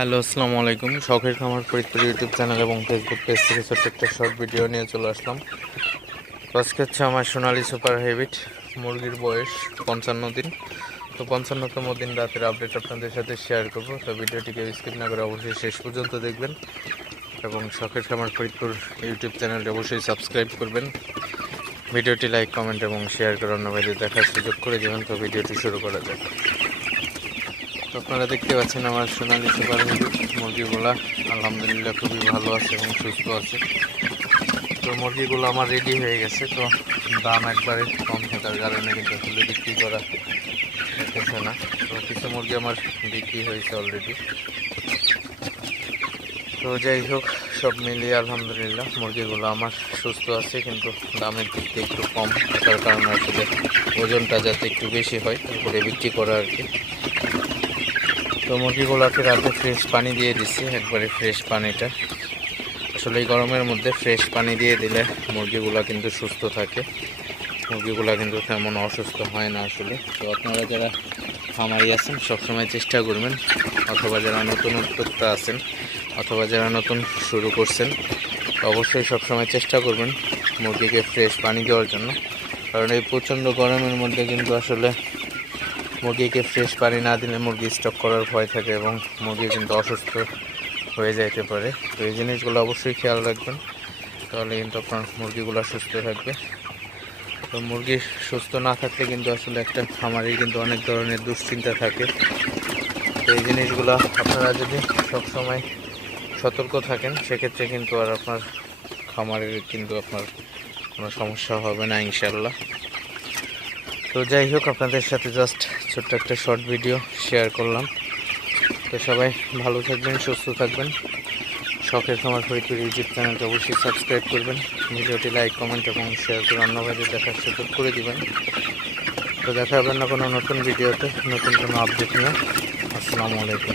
Hello, আসসালামু আলাইকুম। শখের খামার ফরিদপুর ইউটিউব চ্যানেল এবং ফেসবুক পেজ থেকে ছোট্ট একটা শর্ট ভিডিও নিয়ে চলে আসলাম। তো আজকে হচ্ছে আমার সোনালী সুপার হেভিট মুরগির বয়স 55 দিন। তো 55তম দিন রাতের আপডেট আপনাদের সাথে শেয়ার করবো। তো ভিডিওটিকে স্কিপ না করে অবশ্যই শেষ পর্যন্ত দেখবেন এবং শখের খামার ফরিদপুর ইউটিউব চ্যানেলটি অবশ্যই সাবস্ক্রাইব করবেন। ভিডিওটি লাইক, কমেন্ট এবং শেয়ার করে অন্য ভাইদের দেখার সুযোগ করে দেবেন। তো ভিডিওটি শুরু করা যাক। তো আপনারা দেখতে পাচ্ছেন আমার সোনালী সুপার হেভিট মুরগিগুলা আলহামদুলিল্লাহ খুবই ভালো আছে এবং সুস্থ আছে। তো মুরগিগুলো আমার রেডি হয়ে গেছে। তো দাম একবারে কম থাকার কারণে কিন্তু আসলে বিক্রি করা হচ্ছে না। তো কিছু মুরগি আমার বিক্রি হয়েছে অলরেডি। তো যাই হোক, সব মিলিয়ে আলহামদুলিল্লাহ মুরগিগুলো আমার সুস্থ আছে, কিন্তু দামের দিক দিয়ে একটু কম থাকার কারণে আসলে ওজনটা যাতে একটু বেশি হয় তারপরে বিক্রি করা আর কি। তো মুরগিগুলোকে রাতে ফ্রেশ পানি দিয়ে দিচ্ছি, একবারে ফ্রেশ পানিটা। আসলে এই গরমের মধ্যে ফ্রেশ পানি দিয়ে দিলে মুরগিগুলা কিন্তু সুস্থ থাকে, মুরগিগুলা কিন্তু তেমন অসুস্থ হয় না আসলে। তো আপনারা যারা খামারি আছেন সবসময় চেষ্টা করবেন, অথবা যারা নতুন উদ্যোক্তা আছেন অথবা যারা নতুন শুরু করছেন অবশ্যই সবসময় চেষ্টা করবেন মুরগিকে ফ্রেশ পানি দেওয়ার জন্য। কারণ এই প্রচণ্ড গরমের মধ্যে কিন্তু আসলে মুরগিকে ফ্রেশ পানি না দিলে মুরগি স্টক করার ভয় থাকে এবং মুরগি কিন্তু অসুস্থ হয়ে যাইতে পারে। তো এই জিনিসগুলো অবশ্যই খেয়াল রাখবেন, তাহলে কিন্তু আপনার মুরগিগুলো সুস্থ থাকবে। তো মুরগি সুস্থ না থাকলে কিন্তু আসলে একটা খামারে কিন্তু অনেক ধরনের দুশ্চিন্তা থাকে। তো এই জিনিসগুলো আপনারা যদি সবসময় সতর্ক থাকেন সেক্ষেত্রে কিন্তু আর আপনার খামারের কিন্তু আপনার কোনো সমস্যা হবে না ইনশাল্লাহ। তো যাই হোক, আপনাদের সাথে জাস্ট ছোট্ট একটা শর্ট ভিডিও শেয়ার করলাম। তো সবাই ভালো থাকবেন, সুস্থ থাকবেন। শখের খামার ফরিদপুর ইউটিউব চ্যানেলকে অবশ্যই সাবস্ক্রাইব করবেন। ভিডিওটি লাইক, কমেন্ট এবং শেয়ার করে অন্য ভাইদের দেখার সুযোগ করে দিবেন। তো দেখা হবে না কোনো নতুন ভিডিওতে নতুন কোনো আপডেট নিয়ে। আসসালামু আলাইকুম।